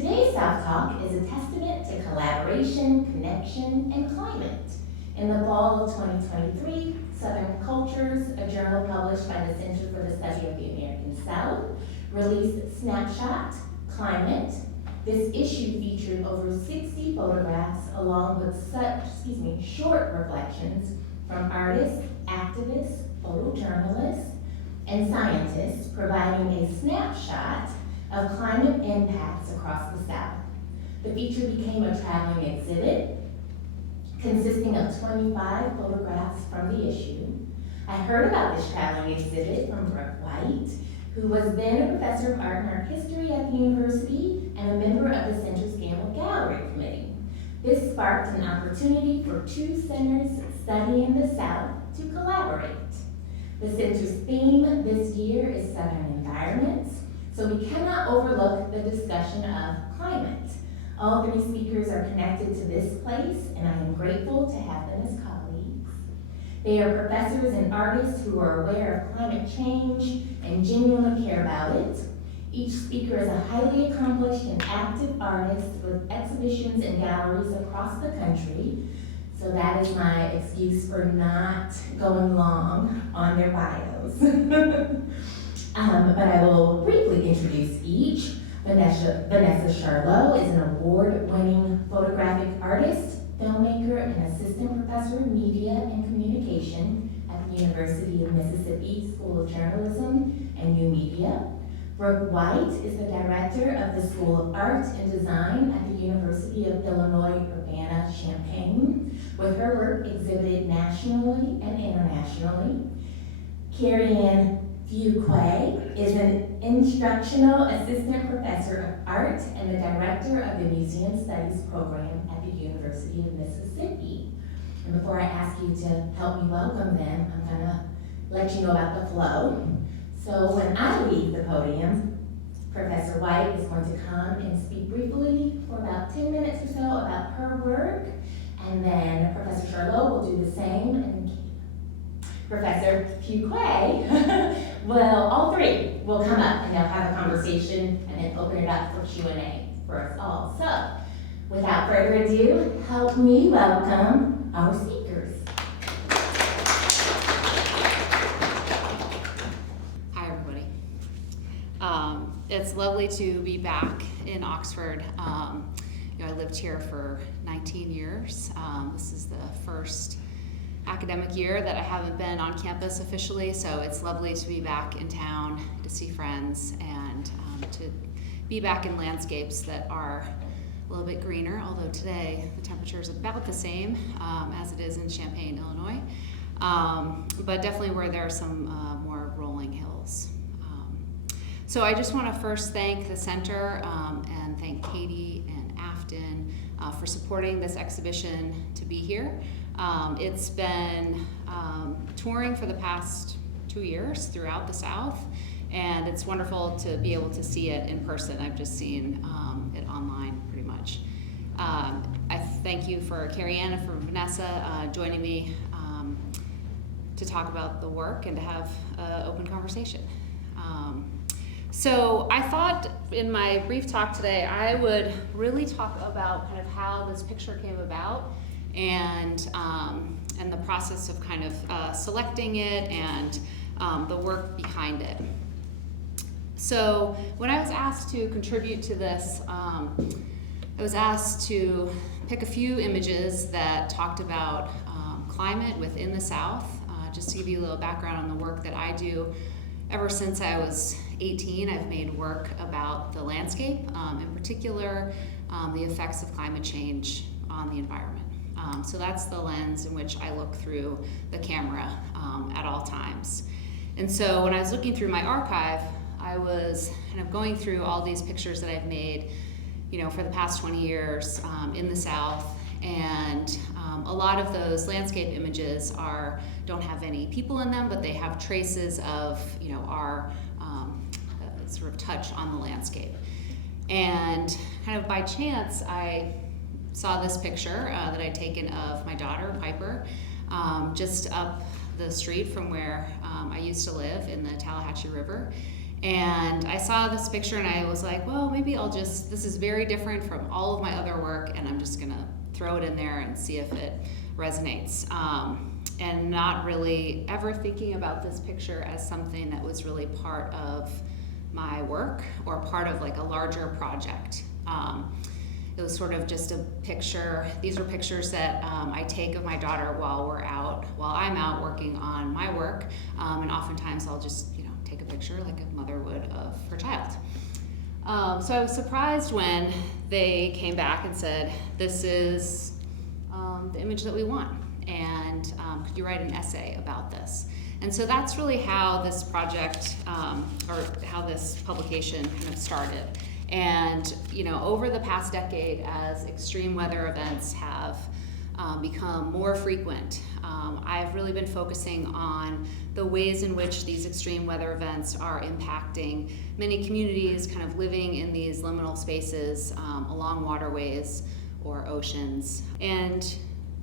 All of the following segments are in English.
Today's South Talk is a testament to collaboration, connection, and climate. In the fall of 2023, Southern Cultures, a journal published by the Center for the Study of the American South, released Snapshot, Climate. This issue featured over 60 photographs along with short reflections from artists, activists, photojournalists, and scientists, providing a snapshot of climate impacts across the South. The feature became a traveling exhibit consisting of 25 photographs from the issue. I heard about this traveling exhibit from Brooke White, who was then a professor of art and art history at the university and a member of the center's Gammill Gallery committee. This sparked an opportunity for two centers studying the South to collaborate. The center's theme this year is Southern environments, so we cannot overlook the discussion of climate. All three speakers are connected to this place, and I am grateful to have them as colleagues. They are professors and artists who are aware of climate change and genuinely care about it. Each speaker is a highly accomplished and active artist with exhibitions and galleries across the country, so that is my excuse for not going long on their bios. But I will briefly introduce each. Vanessa Charlot is an award-winning photographic artist, filmmaker, and assistant professor of media and communication at the University of Mississippi School of Journalism and New Media. Brooke White is the director of the School of Art and Design at the University of Illinois Urbana-Champaign, with her work exhibited nationally and internationally. Kariann Fuqua is an instructional assistant professor of art and the director of the Museum Studies program at the University of Mississippi. And before I ask you to help me welcome them, I'm gonna let you know about the flow. So when I leave the podium, Professor White is going to come and speak briefly for about 10 minutes or so about her work, and then Professor Charlot will do the same, and Professor Fuqua all three will come up and they'll have a conversation and then open it up for Q&A for us all. So, without further ado, help me welcome our speakers. Hi, everybody. It's lovely to be back in Oxford. I lived here for 19 years. This is the first academic year that I haven't been on campus officially, so it's lovely to be back in town, to see friends, and to be back in landscapes that are a little bit greener, although today the temperature is about the same as it is in Champaign, Illinois, but definitely where there are some more rolling hills. So I just want to first thank the center and thank Katie and Afton for supporting this exhibition to be here. It's been touring for the past 2 years throughout the South, and it's wonderful to be able to see it in person. I've just seen it online pretty much. I thank you for Kariann and for Vanessa joining me to talk about the work and to have an open conversation. So I thought in my brief talk today I would really talk about kind of how this picture came about, and the process of kind of selecting it and the work behind it. So when I was asked to contribute to this, I was asked to pick a few images that talked about climate within the South. Just to give you a little background on the work that I do, ever since I was 18, I've made work about the landscape, in particular the effects of climate change on the environment. So that's the lens in which I look through the camera at all times. And so when I was looking through my archive, I was kind of going through all these pictures that I've made, for the past 20 years in the South, and a lot of those landscape images don't have any people in them, but they have traces of, our sort of touch on the landscape. And kind of by chance, I saw this picture that I'd taken of my daughter, Piper, just up the street from where I used to live in the Tallahatchie River. And I saw this picture and I was like, well, maybe this is very different from all of my other work, and I'm just gonna throw it in there and see if it resonates. And not really ever thinking about this picture as something that was really part of my work or part of like a larger project. It was sort of just a picture. These are pictures that I take of my daughter while I'm out working on my work, and oftentimes I'll just take a picture like a mother would of her child. So I was surprised when they came back and said, this is the image that we want, and could you write an essay about this? And so that's really how this project, or how this publication kind of started. And over the past decade, as extreme weather events have become more frequent, I've really been focusing on the ways in which these extreme weather events are impacting many communities kind of living in these liminal spaces along waterways or oceans. And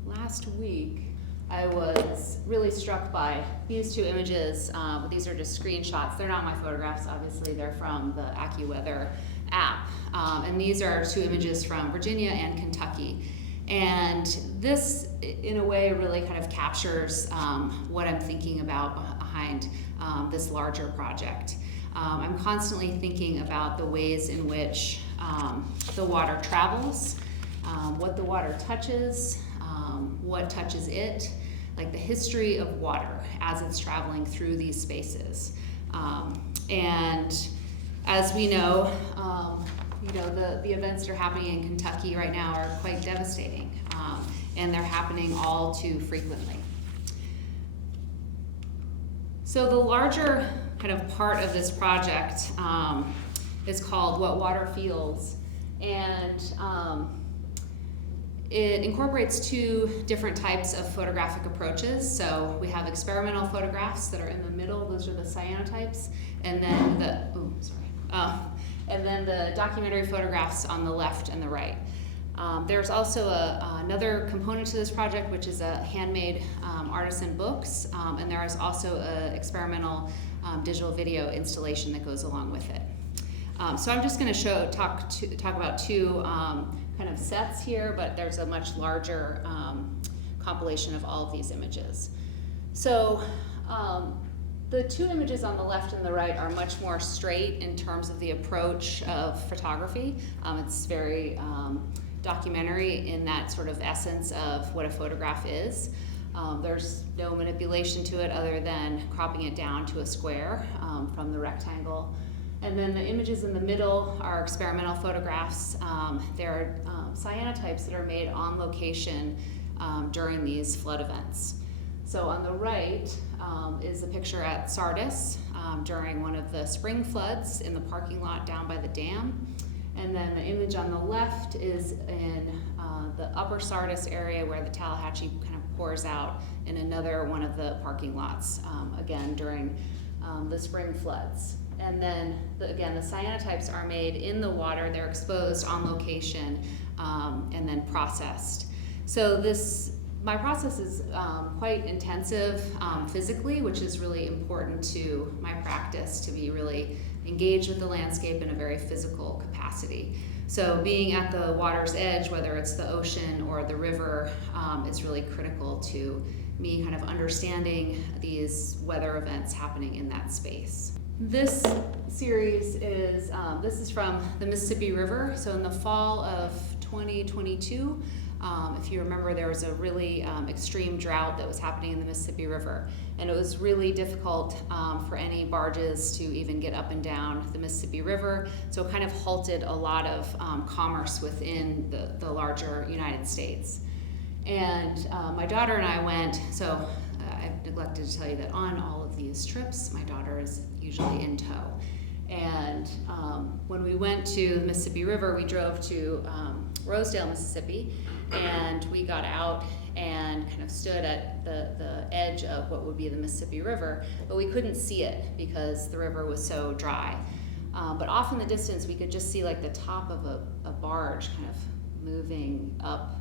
last week, I was really struck by these two images. These are just screenshots. They're not my photographs, obviously. They're from the AccuWeather app. And these are two images from Virginia and Kentucky. And this, in a way, really kind of captures what I'm thinking about behind this larger project. I'm constantly thinking about the ways in which the water travels, what the water touches, what touches it, like the history of water as it's traveling through these spaces. And as we know, the events that are happening in Kentucky right now are quite devastating, and they're happening all too frequently. So the larger kind of part of this project is called What Water Feels, and it incorporates two different types of photographic approaches. So we have experimental photographs that are in the middle; those are the cyanotypes, and then the documentary photographs on the left and the right. There's also another component to this project, which is a handmade artisan books, and there is also an experimental digital video installation that goes along with it. So I'm just going to talk about two kind of sets here, but there's a much larger compilation of all of these images. So the two images on the left and the right are much more straight in terms of the approach of photography. It's very documentary in that sort of essence of what a photograph is. There's no manipulation to it other than cropping it down to a square from the rectangle. And then the images in the middle are experimental photographs. They're cyanotypes that are made on location during these flood events. So on the right is a picture at Sardis during one of the spring floods in the parking lot down by the dam. And then the image on the left is in the upper Sardis area where the Tallahatchie kind of pours out in another one of the parking lots, again during the spring floods. And then, again, the cyanotypes are made in the water, they're exposed on location, and then processed. So my process is quite intensive physically, which is really important to my practice, to be really engaged with the landscape in a very physical capacity. So being at the water's edge, whether it's the ocean or the river, is really critical to me kind of understanding these weather events happening in that space. This series is, this is from the Mississippi River. So in the fall of 2022, if you remember, there was a really extreme drought that was happening in the Mississippi River. And it was really difficult for any barges to even get up and down the Mississippi River. So it kind of halted a lot of commerce within the larger United States. And my daughter and I went, so I've neglected to tell you that on all of these trips, my daughter is usually in tow. And when we went to the Mississippi River, we drove to Rosedale, Mississippi, and we got out and kind of stood at the edge of what would be the Mississippi River, but we couldn't see it because the river was so dry. But off in the distance, we could just see like the top of a barge kind of moving up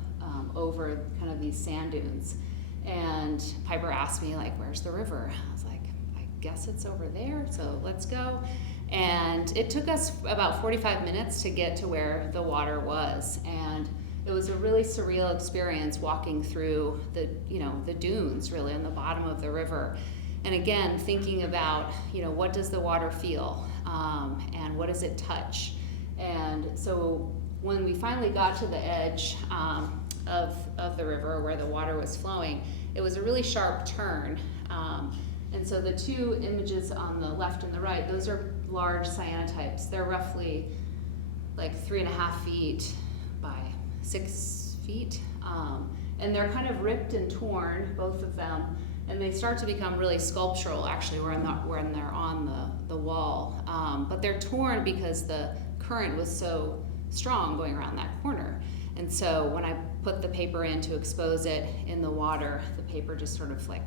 over kind of these sand dunes. And Piper asked me, like, where's the river? I was like, I guess it's over there, so let's go. And it took us about 45 minutes to get to where the water was. And it was a really surreal experience walking through the dunes really on the bottom of the river. And again, thinking about, what does the water feel, and what does it touch? And so when we finally got to the edge of the river where the water was flowing, it was a really sharp turn. And so the two images on the left and the right, those are large cyanotypes. They're roughly like 3.5 feet by 6 feet. And they're kind of ripped and torn, both of them. And they start to become really sculptural, actually, when they're on the wall. But they're torn because the current was so strong going around that corner. And so when I put the paper in to expose it in the water, the paper just sort of like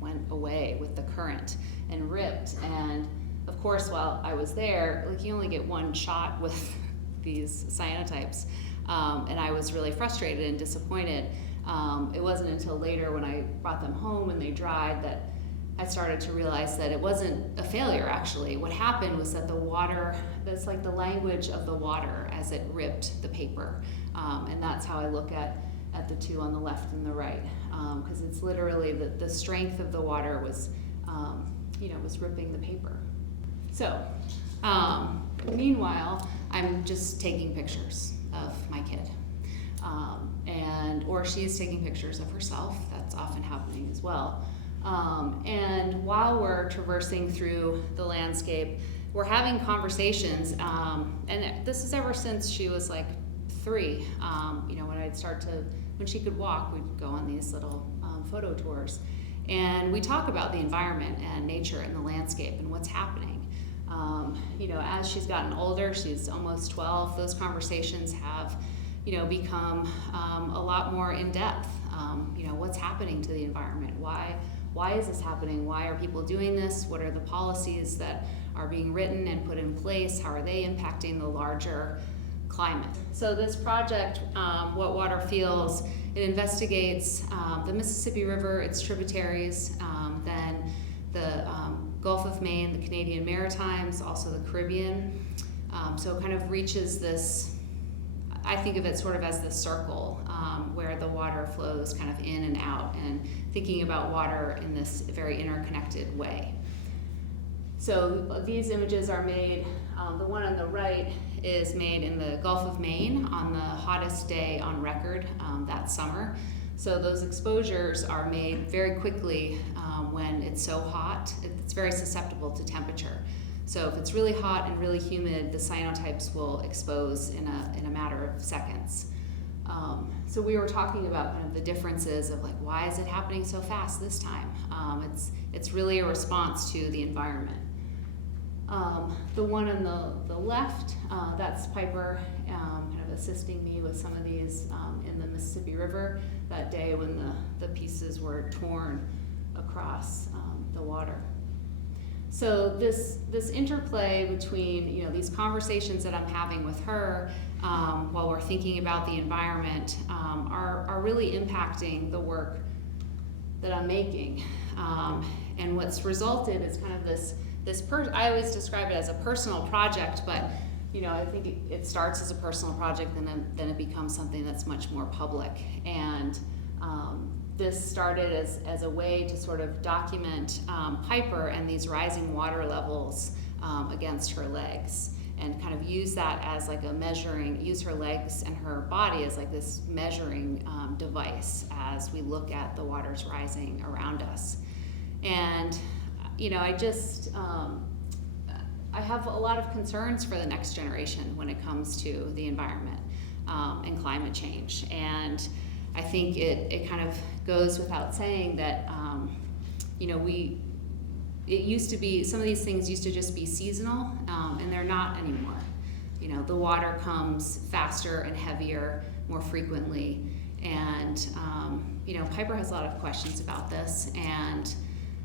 went away with the current and ripped. And of course, while I was there, like, you only get one shot with these cyanotypes. And I was really frustrated and disappointed. It wasn't until later when I brought them home and they dried that I started to realize that it wasn't a failure, actually. What happened was that the water, that's like the language of the water as it ripped the paper. And that's how I look at the two on the left and the right, because it's literally the strength of the water was, was ripping the paper. So, meanwhile, I'm just taking pictures of my kid. Or she's taking pictures of herself. That's often happening as well. And while we're traversing through the landscape, we're having conversations, and this is ever since she was like 3. When she could walk, we'd go on these little photo tours. And we talk about the environment and nature and the landscape and what's happening. As she's gotten older, she's almost 12, those conversations have become a lot more in depth. What's happening to the environment? Why is this happening? Why are people doing this? What are the policies that are being written and put in place? How are they impacting the larger climate? So this project, What Water Feels, it investigates the Mississippi River, its tributaries, then the Gulf of Maine, the Canadian Maritimes, also the Caribbean. So it kind of reaches this, I think of it sort of as the circle where the water flows kind of in and out, and thinking about water in this very interconnected way. So these images are made, the one on the right is made in the Gulf of Maine on the hottest day on record that summer. So those exposures are made very quickly when it's so hot. It's very susceptible to temperature. So if it's really hot and really humid, the cyanotypes will expose in a matter of seconds. So we were talking about kind of the differences of like, why is it happening so fast this time? It's really a response to the environment. The one on the left, that's Piper kind of assisting me with some of these in the Mississippi River that day when the pieces were torn across the water. So this interplay between these conversations that I'm having with her while we're thinking about the environment are really impacting the work that I'm making. And what's resulted is kind of this I always describe it as a personal project, but I think it starts as a personal project and then it becomes something that's much more public. And this started as a way to sort of document Piper and these rising water levels against her legs, and kind of use that as like use her legs and her body as like this measuring device as we look at the waters rising around us. And I have a lot of concerns for the next generation when it comes to the environment and climate change. And I think it kind of goes without saying that, it used to be, some of these things used to just be seasonal, and they're not anymore. The water comes faster and heavier more frequently. And, Piper has a lot of questions about this, and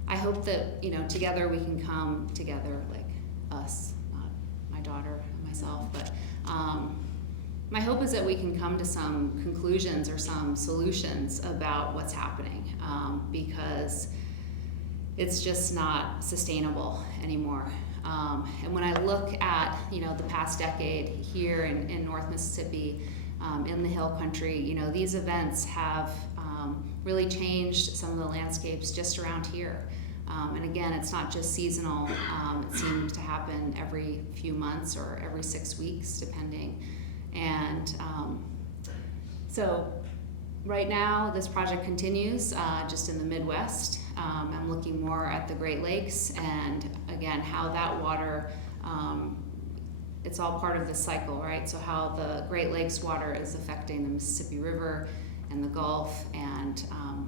I hope that, together we can come together, like us, not my daughter and myself, but my hope is that we can come to some conclusions or some solutions about what's happening, because it's just not sustainable anymore. And when I look at, the past decade here in North Mississippi, in the Hill Country, these events have really changed some of the landscapes just around here. And again, it's not just seasonal. It seems to happen every few months or every 6 weeks, depending. And so right now, this project continues just in the Midwest. I'm looking more at the Great Lakes and, again, how that water, it's all part of the cycle, right? So how the Great Lakes water is affecting the Mississippi River and the Gulf and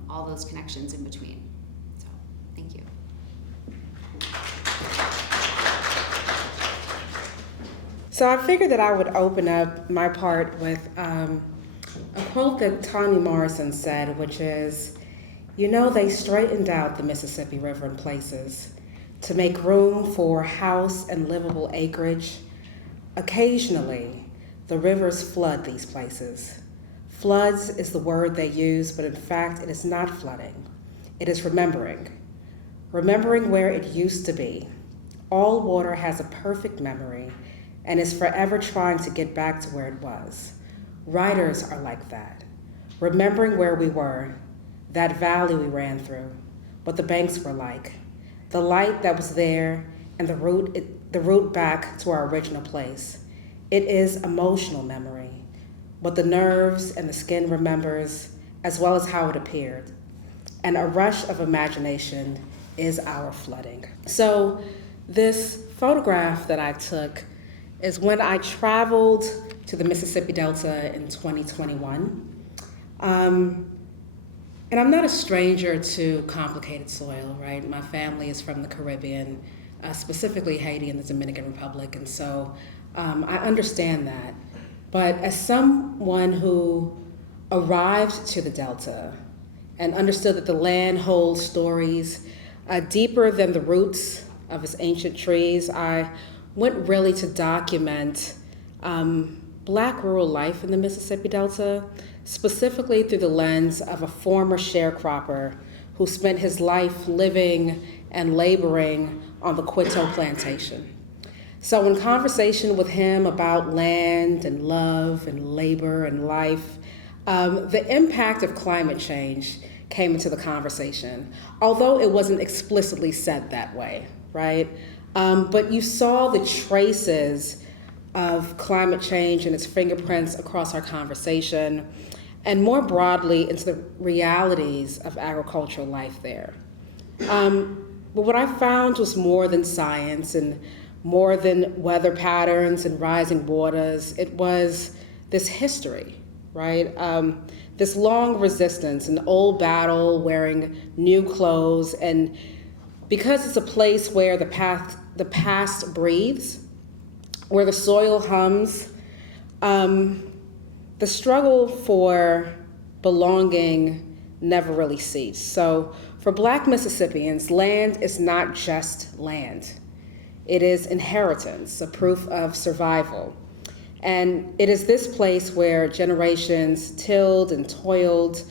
all those connections in between. So, thank you. So I figured that I would open up my part with a quote that Toni Morrison said, which is, they straightened out the Mississippi River in places to make room for house and livable acreage. Occasionally, the rivers flood these places. Floods is the word they use, but in fact, it is not flooding. It is remembering. Remembering where it used to be. All water has a perfect memory and is forever trying to get back to where it was. Writers are like that. Remembering where we were, that valley we ran through, what the banks were like, the light that was there, and the route back to our original place. It is emotional memory, what the nerves and the skin remembers, as well as how it appeared. And a rush of imagination is our flooding. So this photograph that I took is when I traveled to the Mississippi Delta in 2021. And I'm not a stranger to complicated soil, right? My family is from the Caribbean, specifically Haiti and the Dominican Republic, and so I understand that. But as someone who arrived to the Delta and understood that the land holds stories deeper than the roots of its ancient trees, I went really to document Black rural life in the Mississippi Delta, specifically through the lens of a former sharecropper who spent his life living and laboring on the Quito plantation. So in conversation with him about land and love and labor and life, the impact of climate change came into the conversation, although it wasn't explicitly said that way, right? But you saw the traces of climate change and its fingerprints across our conversation, and more broadly into the realities of agricultural life there. But what I found was more than science and more than weather patterns and rising waters. It was this history, right? This long resistance, an old battle wearing new clothes, and because it's a place where the past breathes, where the soil hums, the struggle for belonging never really ceased. So for Black Mississippians, land is not just land. It is inheritance, a proof of survival. And it is this place where generations tilled and toiled,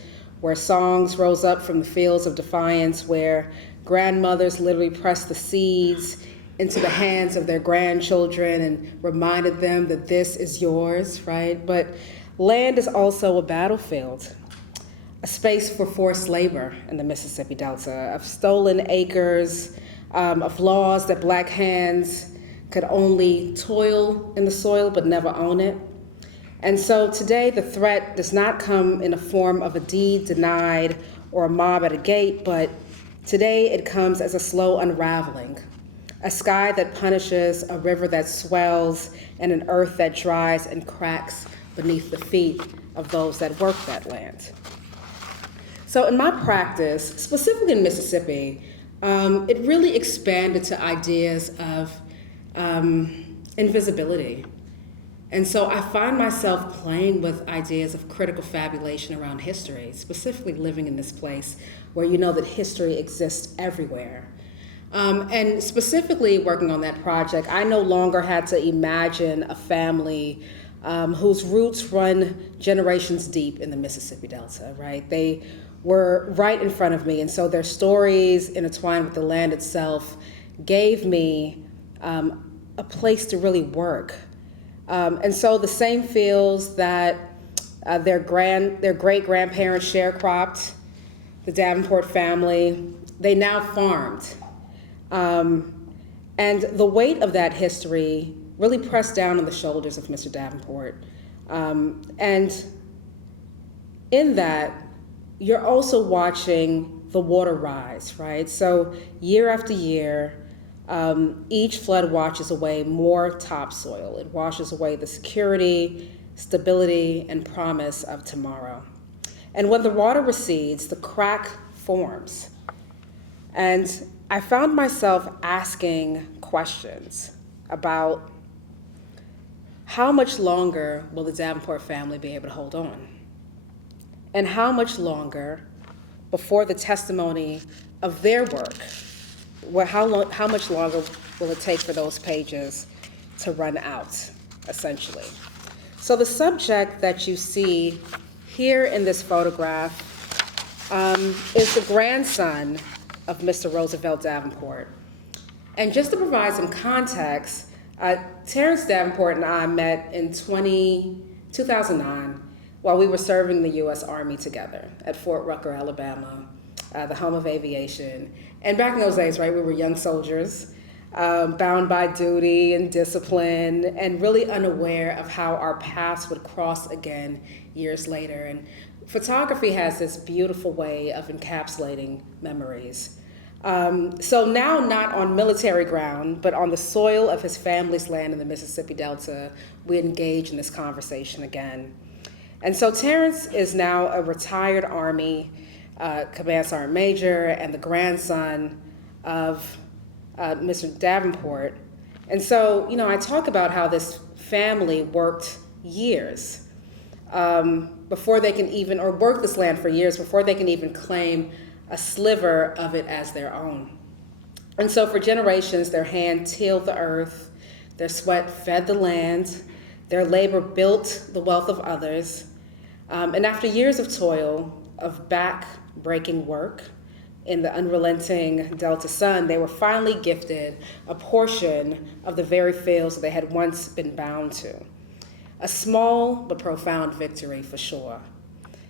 where songs rose up from the fields of defiance, where grandmothers literally pressed the seeds into the hands of their grandchildren and reminded them that this is yours, right? But land is also a battlefield, a space for forced labor in the Mississippi Delta, of stolen acres, of laws that Black hands could only toil in the soil but never own it. And so today the threat does not come in the form of a deed denied or a mob at a gate, but today it comes as a slow unraveling, a sky that punishes, a river that swells, and an earth that dries and cracks beneath the feet of those that work that land. So in my practice, specifically in Mississippi, it really expanded to ideas of invisibility. And so I find myself playing with ideas of critical fabulation around history, specifically living in this place where you know that history exists everywhere. And specifically working on that project, I no longer had to imagine a family whose roots run generations deep in the Mississippi Delta, right? They were right in front of me, and so their stories intertwined with the land itself gave me a place to really work. And so the same fields that their great-grandparents sharecropped, the Davenport family, they now farmed. And the weight of that history really pressed down on the shoulders of Mr. Davenport. And in that, you're also watching the water rise, right? So year after year, each flood washes away more topsoil. It washes away the security, stability, and promise of tomorrow. And when the water recedes, the crack forms. And I found myself asking questions about how much longer will the Davenport family be able to hold on? And how much longer before the testimony of their work, how much longer will it take for those pages to run out, essentially? So the subject that you see here in this photograph is the grandson of Mr. Roosevelt Davenport. And just to provide some context, Terrence Davenport and I met in 2009 while we were serving the U.S. Army together at Fort Rucker, Alabama, the home of aviation. And back in those days, right, we were young soldiers, bound by duty and discipline, and really unaware of how our paths would cross again years later. And photography has this beautiful way of encapsulating memories. So now not on military ground, but on the soil of his family's land in the Mississippi Delta, we engage in this conversation again. And so Terrence is now a retired Army Command Sergeant Major and the grandson of Mr. Davenport. And so, you know, I talk about how this family worked years before they can even, or worked this land for years before they can even claim a sliver of it as their own. And so for generations, their hand tilled the earth, their sweat fed the land, their labor built the wealth of others. And after years of toil, of back-breaking work in the unrelenting Delta sun, they were finally gifted a portion of the very fields that they had once been bound to. A small but profound victory for sure.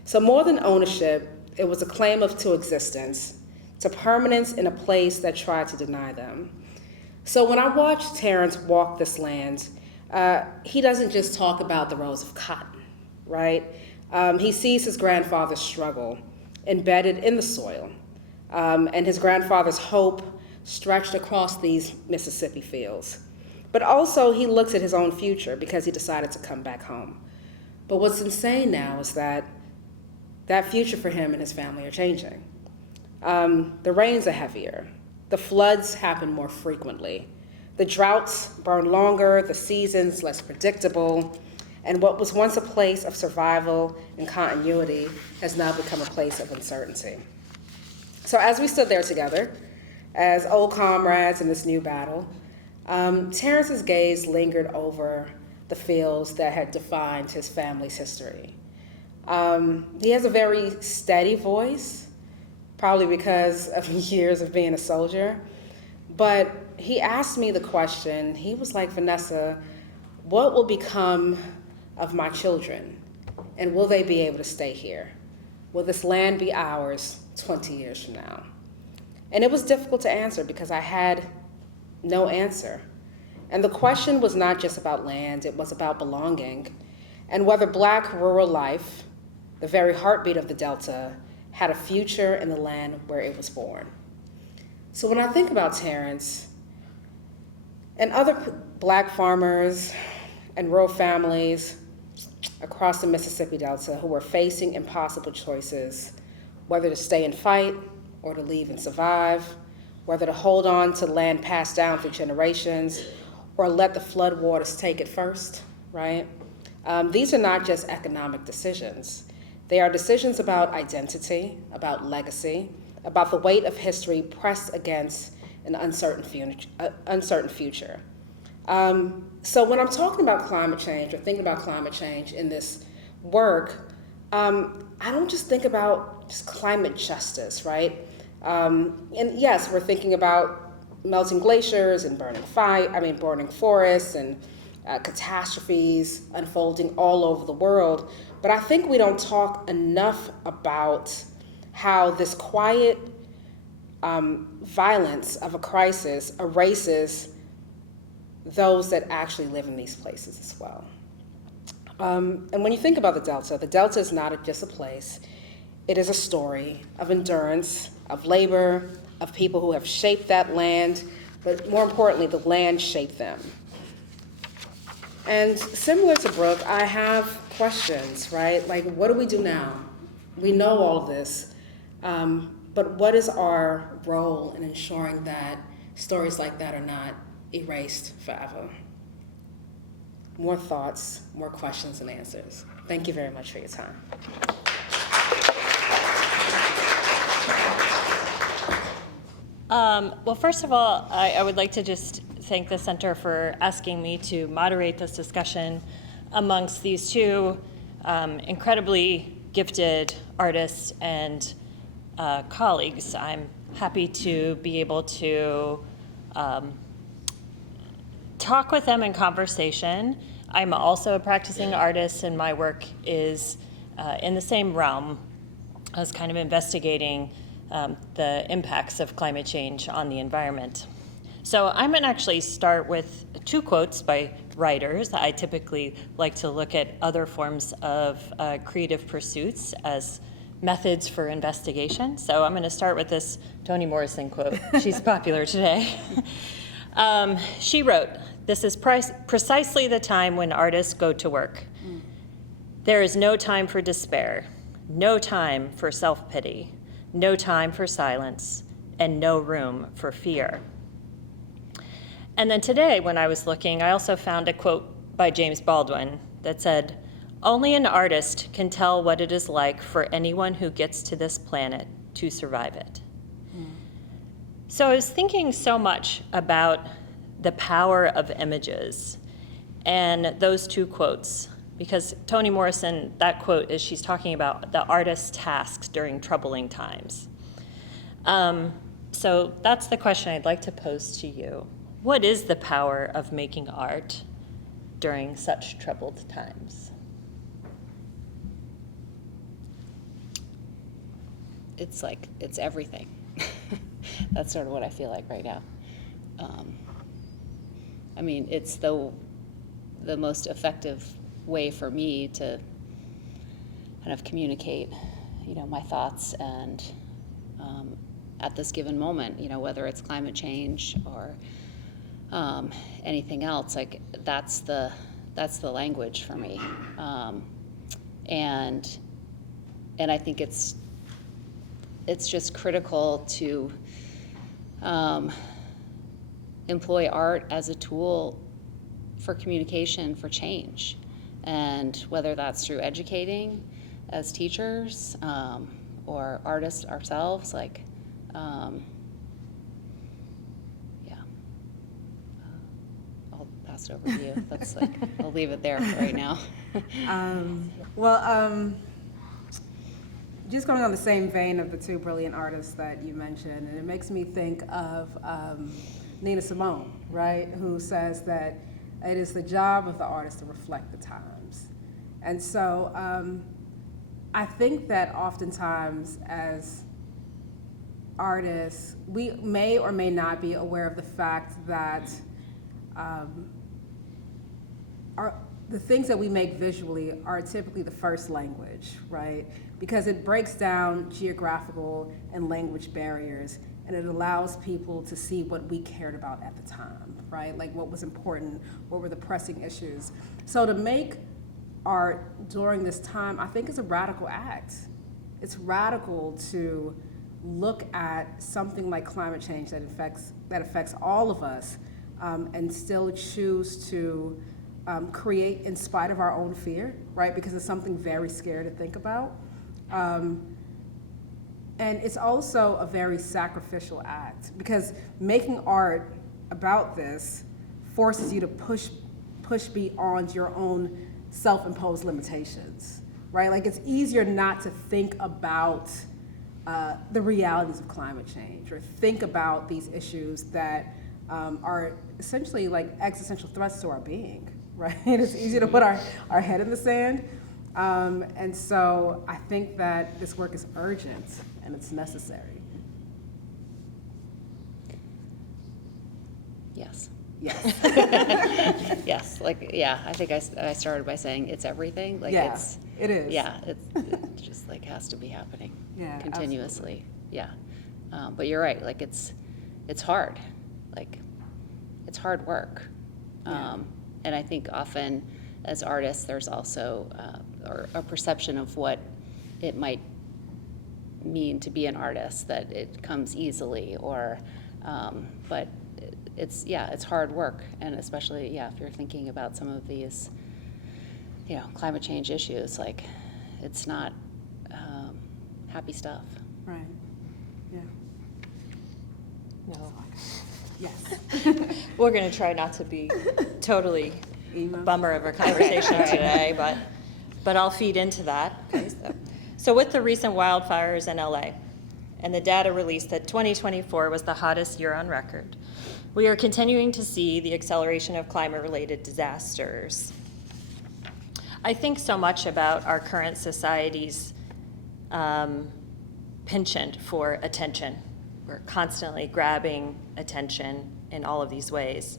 So more than ownership, it was a claim to existence, to permanence in a place that tried to deny them. So when I watch Terrence walk this land, he doesn't just talk about the rows of cotton, right? He sees his grandfather's struggle embedded in the soil, and his grandfather's hope stretched across these Mississippi fields. But also he looks at his own future because he decided to come back home. But what's insane now is that future for him and his family are changing. The rains are heavier. The floods happen more frequently. The droughts burn longer, the seasons less predictable, and what was once a place of survival and continuity has now become a place of uncertainty. So as we stood there together, as old comrades in this new battle, Terrence's gaze lingered over the fields that had defined his family's history. He has a very steady voice, probably because of years of being a soldier, but he asked me the question. He was like, Vanessa, what will become of my children, and will they be able to stay here? Will this land be ours 20 years from now? And it was difficult to answer because I had no answer. And the question was not just about land, it was about belonging, and whether Black rural life, the very heartbeat of the Delta, had a future in the land where it was born. So when I think about Terrence and other Black farmers and rural families across the Mississippi Delta who were facing impossible choices, whether to stay and fight or to leave and survive, whether to hold on to land passed down through generations or let the floodwaters take it first, right? These are not just economic decisions. They are decisions about identity, about legacy, about the weight of history pressed against an uncertain future. So when I'm talking about climate change or thinking about climate change in this work, I don't just think about just climate justice, right? And yes, we're thinking about melting glaciers and burning forests and catastrophes unfolding all over the world. But I think we don't talk enough about how this quiet violence of a crisis erases those that actually live in these places as well. And when you think about the Delta is not just a place. It is a story of endurance, of labor, of people who have shaped that land, but more importantly, the land shaped them. And similar to Brooke, I have questions, right? Like, what do we do now? We know all of this, but what is our role in ensuring that stories like that are not erased forever? More thoughts, more questions and answers. Thank you very much for your time. Well, first of all, I would like to just thank the Center for asking me to moderate this discussion amongst these two incredibly gifted artists and colleagues. I'm happy to be able to talk with them in conversation. I'm also a practicing artist, and my work is in the same realm as kind of investigating the impacts of climate change on the environment. So I'm going to actually start with two quotes by writers. I typically like to look at other forms of creative pursuits as methods for investigation. So I'm going to start with this Toni Morrison quote. She's popular today. She wrote, "This is precisely the time when artists go to work. There is no time for despair, no time for self-pity, no time for silence, and no room for fear." And then today, when I was looking, I also found a quote by James Baldwin that said, "Only an artist can tell what it is like for anyone who gets to this planet to survive it." So I was thinking so much about the power of images and those two quotes, because Toni Morrison, that quote is she's talking about the artist's tasks during troubling times. So that's the question I'd like to pose to you. What is the power of making art during such troubled times? It's everything. That's sort of what I feel like right now. I mean, it's the most effective way for me to kind of communicate, my thoughts and at this given moment, whether it's climate change or anything else, like that's the language for me, and I think it's just critical to employ art as a tool for communication, for change, and whether that's through educating as teachers or artists ourselves, I'll pass it over to you. That's I'll leave it there for right now. Just going on the same vein of the two brilliant artists that you mentioned, and it makes me think of Nina Simone, right, who says that it is the job of the artist to reflect the times. And so I think that oftentimes as artists, we may or may not be aware of the fact that the things that we make visually are typically the first language, right? Because it breaks down geographical and language barriers, and it allows people to see what we cared about at the time, right? Like what was important, what were the pressing issues. So to make art during this time, I think is a radical act. It's radical to look at something like climate change that affects all of us, and still choose to create in spite of our own fear, right? Because it's something very scary to think about. And it's also a very sacrificial act, because making art about this forces you to push beyond your own self-imposed limitations, right? Like it's easier not to think about the realities of climate change, or think about these issues that are essentially like existential threats to our being, right? It's easy to put our head in the sand. And so I think that this work is urgent and it's necessary. Yes. Yes. Yes, like, yeah, I think I started by saying it's everything, like Yeah, it's, it is. yeah, it just like has to be happening Yeah, continuously, yeah. But you're right, like it's hard, like it's hard work. Yeah. And I think often as artists, there's also or a perception of what it might mean to be an artist, that it comes easily, or, but it's hard work, and especially, if you're thinking about some of these, climate change issues, like, it's not happy stuff. Right. Yeah. No. Yes. We're going to try not to be totally Emo. bummer of a conversation today, but I'll feed into that. Okay, so with the recent wildfires in LA and the data released that 2024 was the hottest year on record, we are continuing to see the acceleration of climate-related disasters. I think so much about our current society's penchant for attention. We're constantly grabbing attention in all of these ways.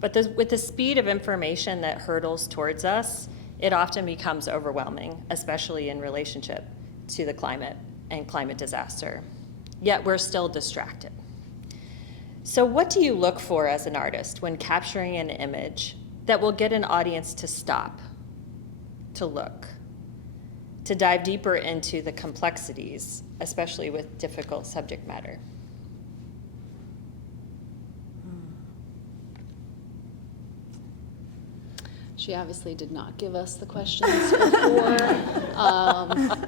But with the speed of information that hurdles towards us, it often becomes overwhelming, especially in relationship to the climate and climate disaster. Yet we're still distracted. So what do you look for as an artist when capturing an image that will get an audience to stop, to look, to dive deeper into the complexities, especially with difficult subject matter? She obviously did not give us the questions before.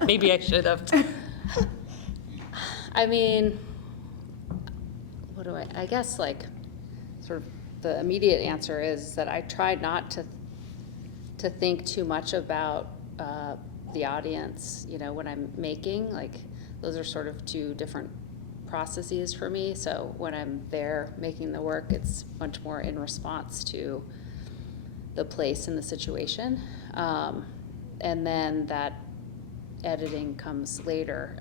Maybe I should have. I mean, I guess, like, sort of the immediate answer is that I tried not to think too much about the audience, when I'm making. Like, those are sort of two different processes for me. So when I'm there making the work, it's much more in response to the place and the situation. And then that editing comes later.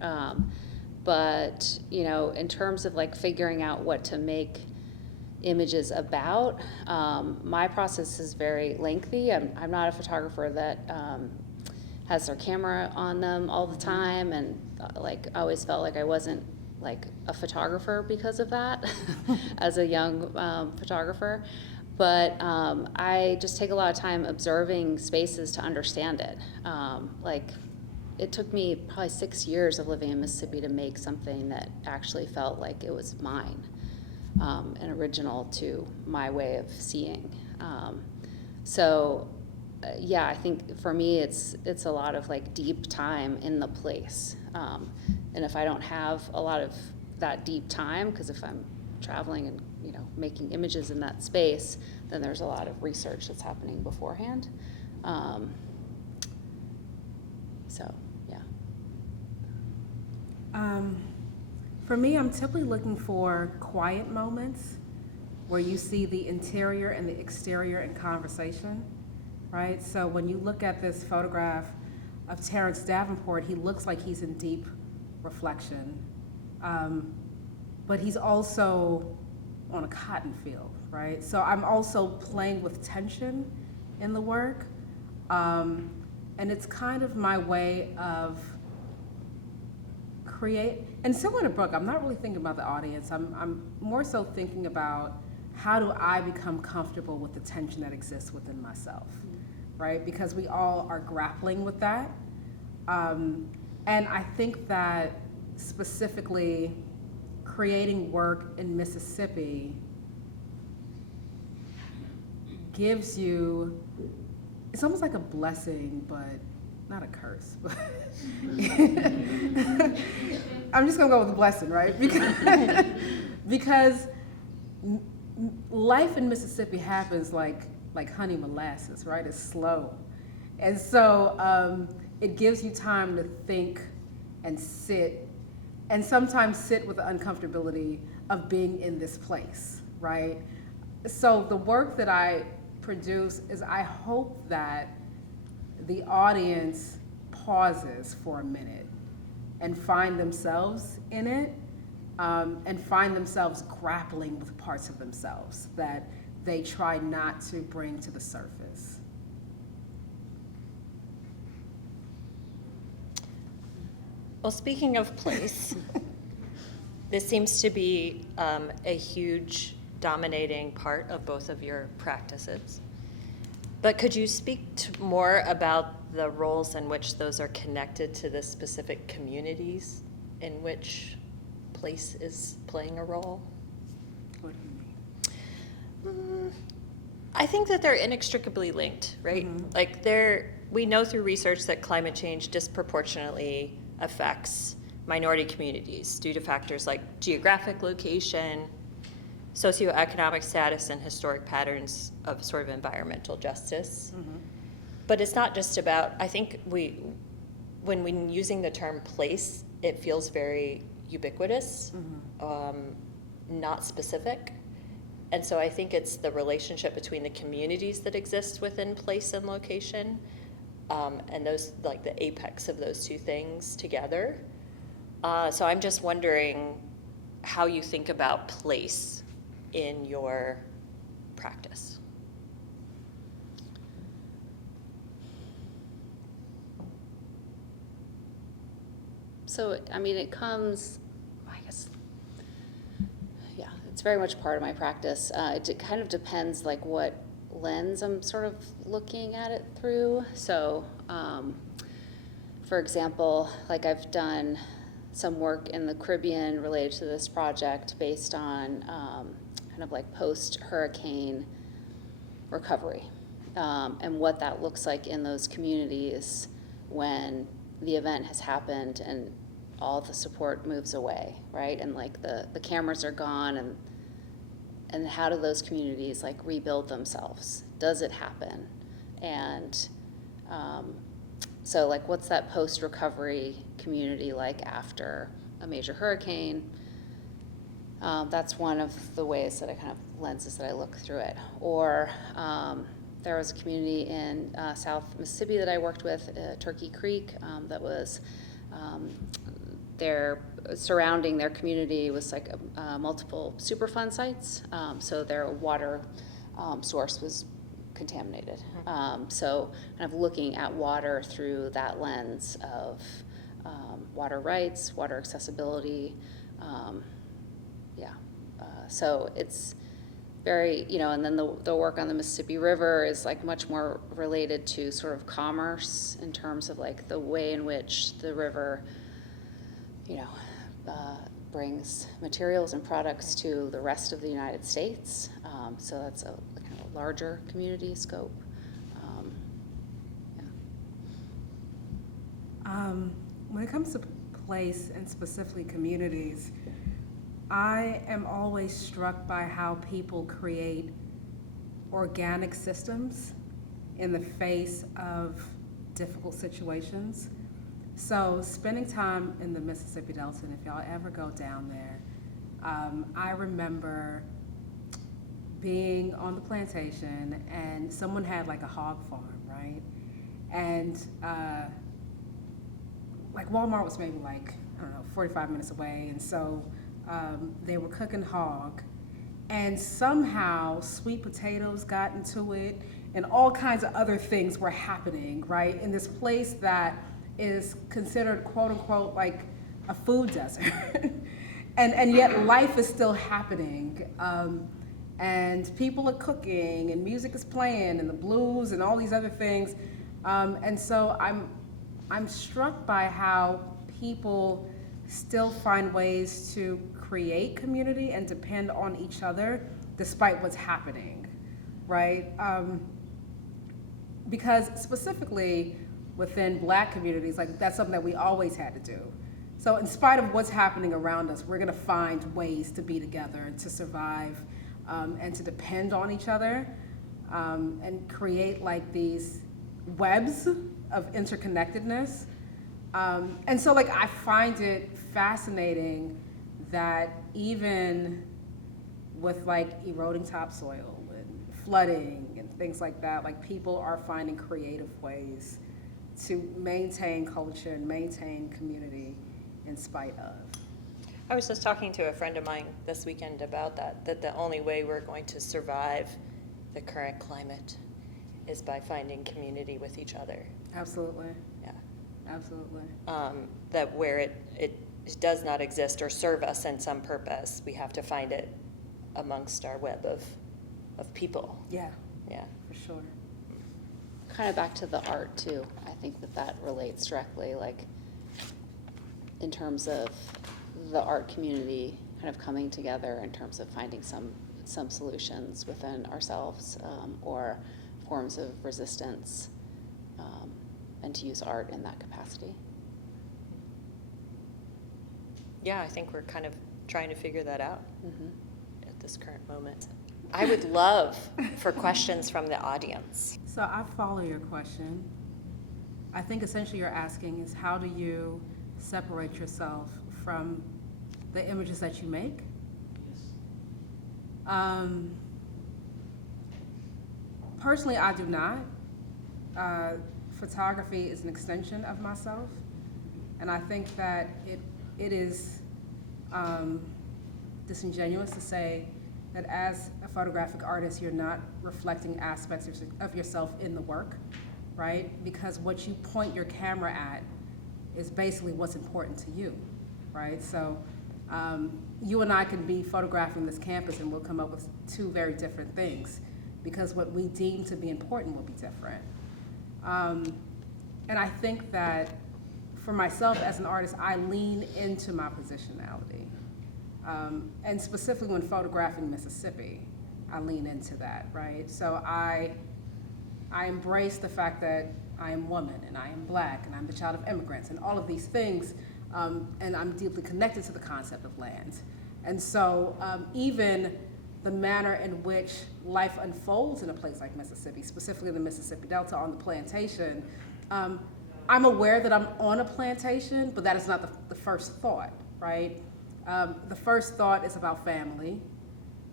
But, in terms of like figuring out what to make images about, my process is very lengthy. I'm not a photographer that has their camera on them all the time, and like I always felt like I wasn't like a photographer because of that as a young photographer. But I just take a lot of time observing spaces to understand it. Like, it took me probably 6 years of living in Mississippi to make something that actually felt like it was mine, and original to my way of seeing. I think for me it's a lot of like deep time in the place. And if I don't have a lot of that deep time, because if I'm traveling and making images in that space, then there's a lot of research that's happening beforehand. For me, I'm typically looking for quiet moments where you see the interior and the exterior in conversation, right? So when you look at this photograph of Terrence Davenport, he looks like he's in deep reflection, but he's also on a cotton field, right? So I'm also playing with tension in the work, and it's kind of my way of and similar to Brooke, I'm not really thinking about the audience. I'm more so thinking about how do I become comfortable with the tension that exists within myself, right? Because we all are grappling with that. And I think that specifically creating work in Mississippi gives you, it's almost like a blessing, but not a curse. But I'm just gonna go with the blessing, right? Because life in Mississippi happens like honey molasses, right? It's slow. And so it gives you time to think and sit and sometimes sit with the uncomfortability of being in this place, right? So the work that I produce is, I hope that the audience pauses for a minute and find themselves in it, and find themselves grappling with parts of themselves that they try not to bring to the surface. Well, speaking of place, this seems to be a huge dominating part of both of your practices. But could you speak more about the roles in which those are connected to the specific communities in which place is playing a role? What do you mean? I think that they're inextricably linked, right? Mm-hmm. Like we know through research that climate change disproportionately affects minority communities due to factors like geographic location, socioeconomic status, and historic patterns of sort of environmental justice. Mm-hmm. But it's not just about, I think when using the term place, it feels very ubiquitous, not specific. And so I think it's the relationship between the communities that exist within place and location, and those, like the apex of those two things together. So I'm just wondering how you think about place in your practice. So, I mean, it comes, I guess, yeah, it's very much part of my practice. It kind of depends, like, what lens I'm sort of looking at it through. So, for example, like I've done some work in the Caribbean related to this project based on kind of like post-hurricane recovery, and what that looks like in those communities when the event has happened and all the support moves away, right? And like the cameras are gone, and how do those communities like rebuild themselves? Does it happen? And so like what's that post-recovery community like after a major hurricane? That's one of the ways that I kind of lenses that I look through it. Or there was a community in South Mississippi that I worked with, Turkey Creek, that was surrounding their community was like multiple Superfund sites. So their water source was contaminated. So kind of looking at water through that lens of water rights, water accessibility. So it's very, and then the work on the Mississippi River is like much more related to sort of commerce in terms of like the way in which the river, brings materials and products to the rest of the United States. So that's a kind of a larger community scope. When it comes to place and specifically communities, I am always struck by how people create organic systems in the face of difficult situations. So spending time in the Mississippi Delta, and if y'all ever go down there, I remember being on the plantation and someone had like a hog farm, right? And like Walmart was maybe like, 45 minutes away. And so they were cooking hog, and somehow sweet potatoes got into it, and all kinds of other things were happening, right? In this place that is considered, quote unquote, like a food desert. and yet life is still happening. And people are cooking, and music is playing, and the blues, and all these other things. And so I'm struck by how people still find ways to create community and depend on each other despite what's happening, right? Because specifically within Black communities, like that's something that we always had to do. So in spite of what's happening around us, we're gonna find ways to be together and to survive, and to depend on each other, and create like these webs of interconnectedness And so like I find it fascinating that even with like eroding topsoil and flooding and things like that, like people are finding creative ways to maintain culture and maintain community in spite of. I was just talking to a friend of mine this weekend about that the only way we're going to survive the current climate is by finding community with each other. Absolutely. Yeah. Absolutely. That where it does not exist or serve us in some purpose, we have to find it amongst our web of people. Yeah, Yeah. for sure. Kind of back to the art too. I think that relates directly, like in terms of the art community kind of coming together in terms of finding some solutions within ourselves, or forms of resistance, and to use art in that capacity. Yeah, I think we're kind of trying to figure that out Mm-hmm. at this current moment. I would love for questions from the audience. So I follow your question. I think essentially you're asking is how do you separate yourself from the images that you make? Personally, I do not. Photography is an extension of myself, and I think that it is disingenuous to say that as a photographic artist, you're not reflecting aspects of yourself in the work, right? Because what you point your camera at is basically what's important to you, right? So you and I can be photographing this campus and we'll come up with two very different things because what we deem to be important will be different. And I think that for myself as an artist, I lean into my positionality. And specifically when photographing Mississippi, I lean into that, right? So I embrace the fact that I am woman and I am Black and I'm the child of immigrants and all of these things, and I'm deeply connected to the concept of land. And so even the manner in which life unfolds in a place like Mississippi, specifically the Mississippi Delta on the plantation, I'm aware that I'm on a plantation, but that is not the first thought, right? The first thought is about family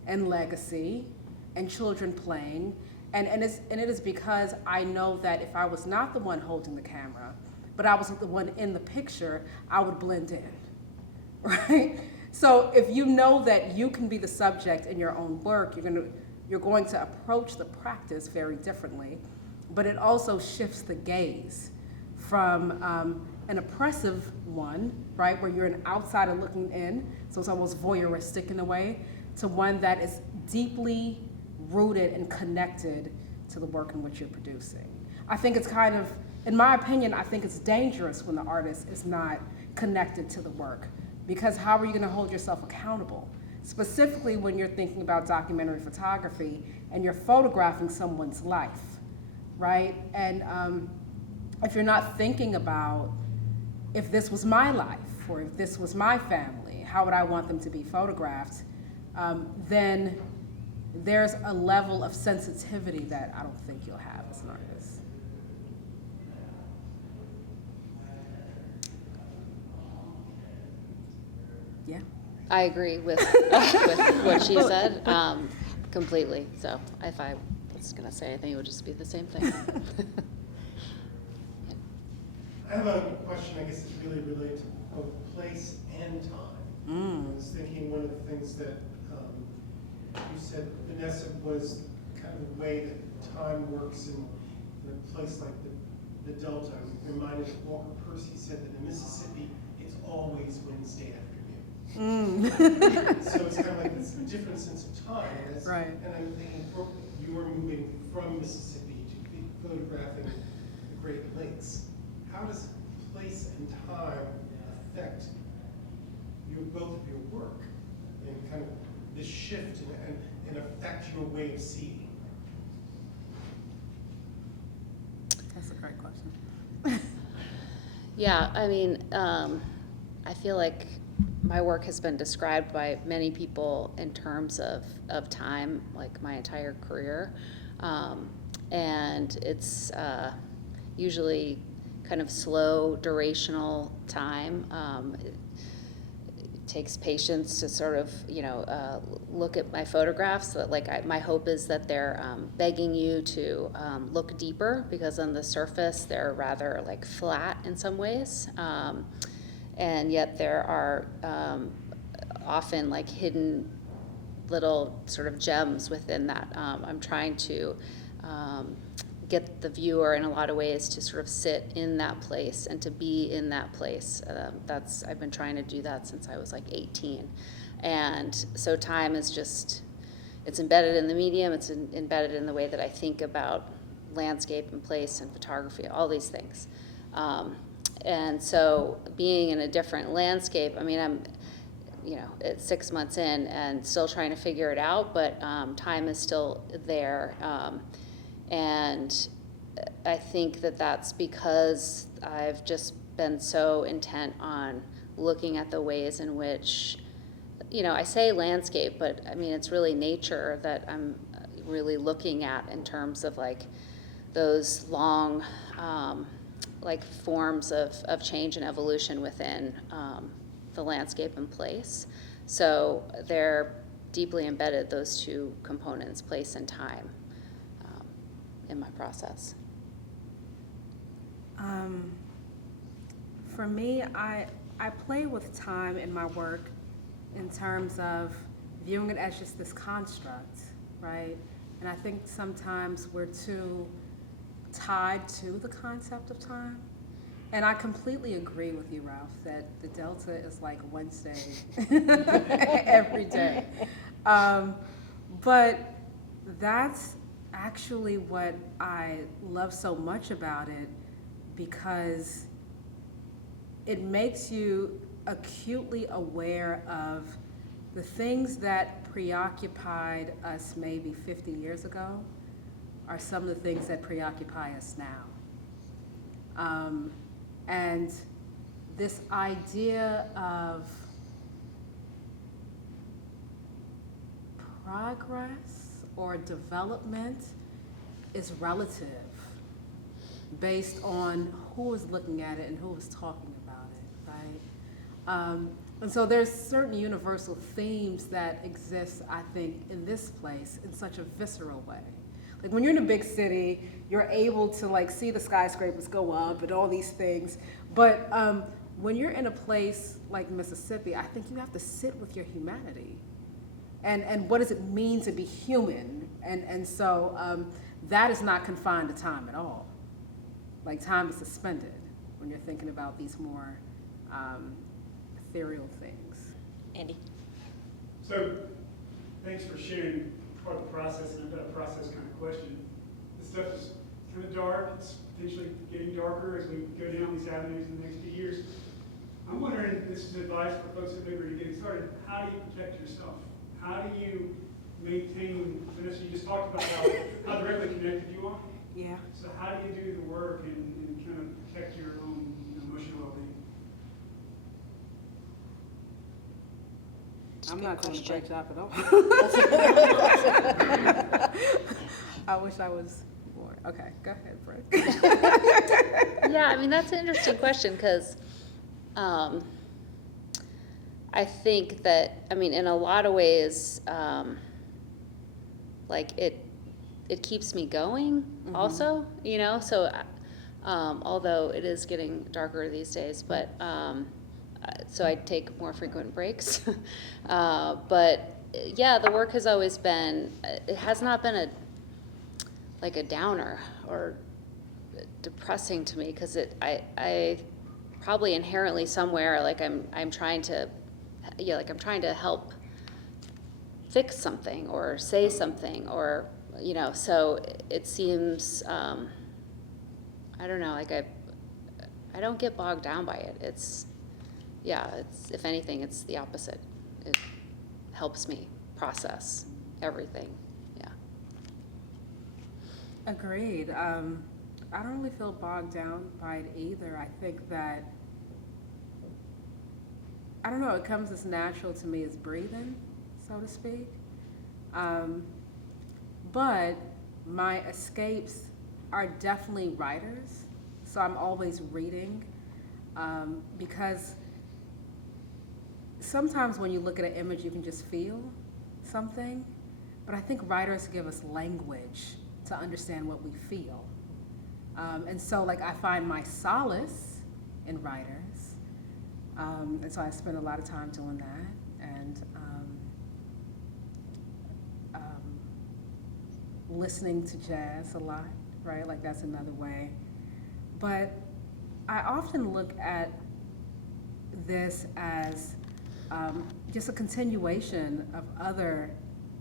and legacy and children playing. And it is because I know that if I was not the one holding the camera, but I was the one in the picture, I would blend in, right? So if you know that you can be the subject in your own work, you're going to approach the practice very differently, but it also shifts the gaze from an oppressive one, right, where you're an outsider looking in, so it's almost voyeuristic in a way, to one that is deeply rooted and connected to the work in which you're producing. I think it's kind of, in my opinion, I think it's dangerous when the artist is not connected to the work, because how are you going to hold yourself accountable? Specifically when you're thinking about documentary photography and you're photographing someone's life, right? And if you're not thinking about if this was my life or if this was my family, how would I want them to be photographed, then there's a level of sensitivity that I don't think you'll have as an artist. Yeah. I agree with what she said completely. So if I was going to say anything, it would just be the same thing. I have a question, I guess it's really related to both place and time. I was thinking one of the things that you said, Vanessa, was kind of the way that time works in a place like the Delta. I'm reminded of Walker Percy said that in Mississippi, it's always Wednesday afternoon. So it's kind of like, it's a different sense of time. Right. And I'm thinking, you are moving from Mississippi to be photographing the Great Lakes. How does place and time affect both of your work and kind of this shift and affect your way of seeing? That's a great question. Yeah, I mean, I feel like my work has been described by many people in terms of time, like my entire career. And it's usually kind of slow durational time. It takes patience to sort of, look at my photographs. My hope is that they're begging you to look deeper, because on the surface they're rather like flat in some ways, and yet there are often like hidden little sort of gems within that. I'm trying to get the viewer in a lot of ways to sort of sit in that place and to be in that place. I've been trying to do that since I was like 18. And so time is just, it's embedded in the medium, it's embedded in the way that I think about landscape and place and photography, all these things. And so being in a different landscape, I mean, I'm, it's 6 months in and still trying to figure it out, but time is still there. And I think that that's because I've just been so intent on looking at the ways in which, I say landscape, but I mean, it's really nature that I'm really looking at in terms of like those long, like forms of change and evolution within the landscape and place. So they're deeply embedded, those two components, place and time, in my process. For me, I play with time in my work in terms of viewing it as just this construct, right? And I think sometimes we're too tied to the concept of time. And I completely agree with you, Ralph, that the Delta is like Wednesday every day. But that's actually what I love so much about it, because it makes you acutely aware of the things that preoccupied us maybe 50 years ago are some of the things that preoccupy us now. And this idea of progress or development is relative based on who is looking at it and who is talking about it, right? And so there's certain universal themes that exist, I think, in this place in such a visceral way. Like when you're in a big city, you're able to like see the skyscrapers go up and all these things. But when you're in a place like Mississippi, I think you have to sit with your humanity. And what does it mean to be human? And so that is not confined to time at all. Like time is suspended when you're thinking about these more ethereal things. Andy? So, thanks for sharing part of the process, and I've got a process kind of question. This stuff is kind of dark. It's potentially getting darker as we go down these avenues in the next few years. I'm wondering, this is advice for folks that maybe are getting started, how do you protect yourself? How do you maintain, Vanessa, you just talked about how directly connected you are. Yeah. So how do you do the work and kind of protect your own emotional well-being? I'm not doing a great job at all. I wish I was more. Okay, go ahead, Brooke. Yeah, I mean, that's an interesting question, because I think that, I mean, in a lot of ways, like it keeps me going also, so although it is getting darker these days, but so I take more frequent breaks. But yeah, the work has always been, it has not been a downer or depressing to me, because I probably inherently somewhere, like I'm trying to, I'm trying to help fix something or say something, or, so it seems, I don't know, like I don't get bogged down by it. It's, if anything, it's the opposite. It helps me process everything. Yeah. Agreed. I don't really feel bogged down by it either. I think that, I don't know, it comes as natural to me as breathing, so to speak. But my escapes are definitely writers. So I'm always reading, because sometimes when you look at an image, you can just feel something, but I think writers give us language to understand what we feel. And so like I find my solace in writers, and so I spend a lot of time doing that, and listening to jazz a lot, right? Like that's another way. But I often look at this as just a continuation of other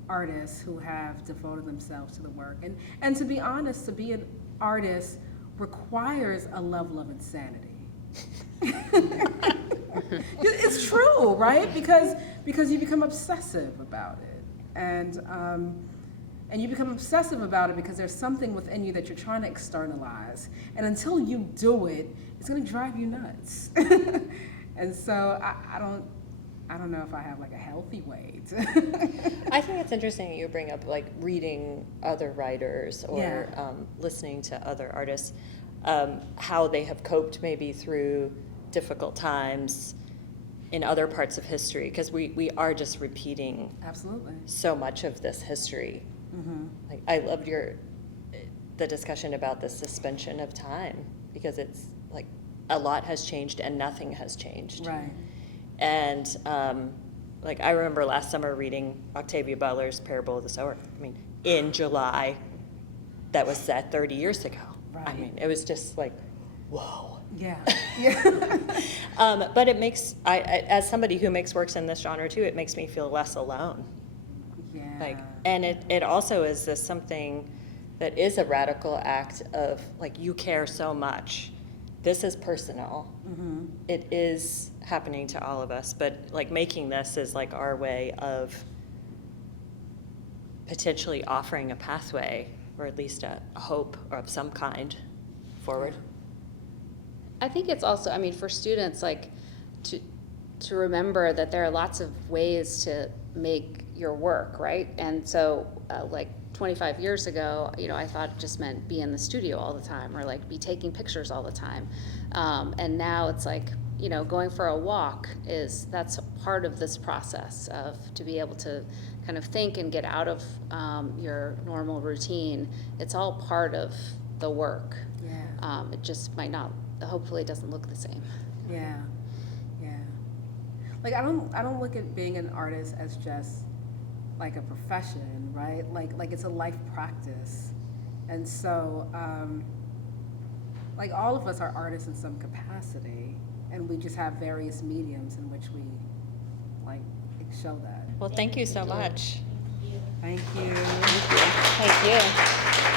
artists who have devoted themselves to the work. And to be honest, to be an artist requires a level of insanity. It's true, right? Because you become obsessive about it. And you become obsessive about it because there's something within you that you're trying to externalize. And until you do it, it's gonna drive you nuts. And so I don't know if I have like a healthy way to. I think it's interesting that you bring up like reading other writers or Yeah. Listening to other artists, how they have coped maybe through difficult times in other parts of history, because we are just repeating Absolutely. so much of this history. Mm-hmm. Like I loved the discussion about the suspension of time, because it's like a lot has changed and nothing has changed. Right. And like I remember last summer reading Octavia Butler's Parable of the Sower. I mean, in July, that was set 30 years ago. Right. I mean, it was just like, whoa. Yeah. Yeah. But it makes I as somebody who makes works in this genre too, it makes me feel less alone. Yeah. Like, and it also is this something that is a radical act of like, you care so much. This is personal. Mm-hmm. It is happening to all of us, but like making this is like our way of potentially offering a pathway, or at least a hope of some kind forward. I think it's also, I mean, for students, like to remember that there are lots of ways to make your work, right? And so like 25 years ago, you know, I thought it just meant be in the studio all the time, or like be taking pictures all the time. And now it's like, you know, going for a walk that's part of this process of to be able to kind of think and get out of your normal routine. It's all part of the work. Yeah. It just might not, hopefully it doesn't look the same. Yeah. Yeah. Like I don't look at being an artist as just like a profession, right? Like it's a life practice. And so like all of us are artists in some capacity, and we just have various mediums in which we like show that. Well, thank you so much. Thank you. Thank you.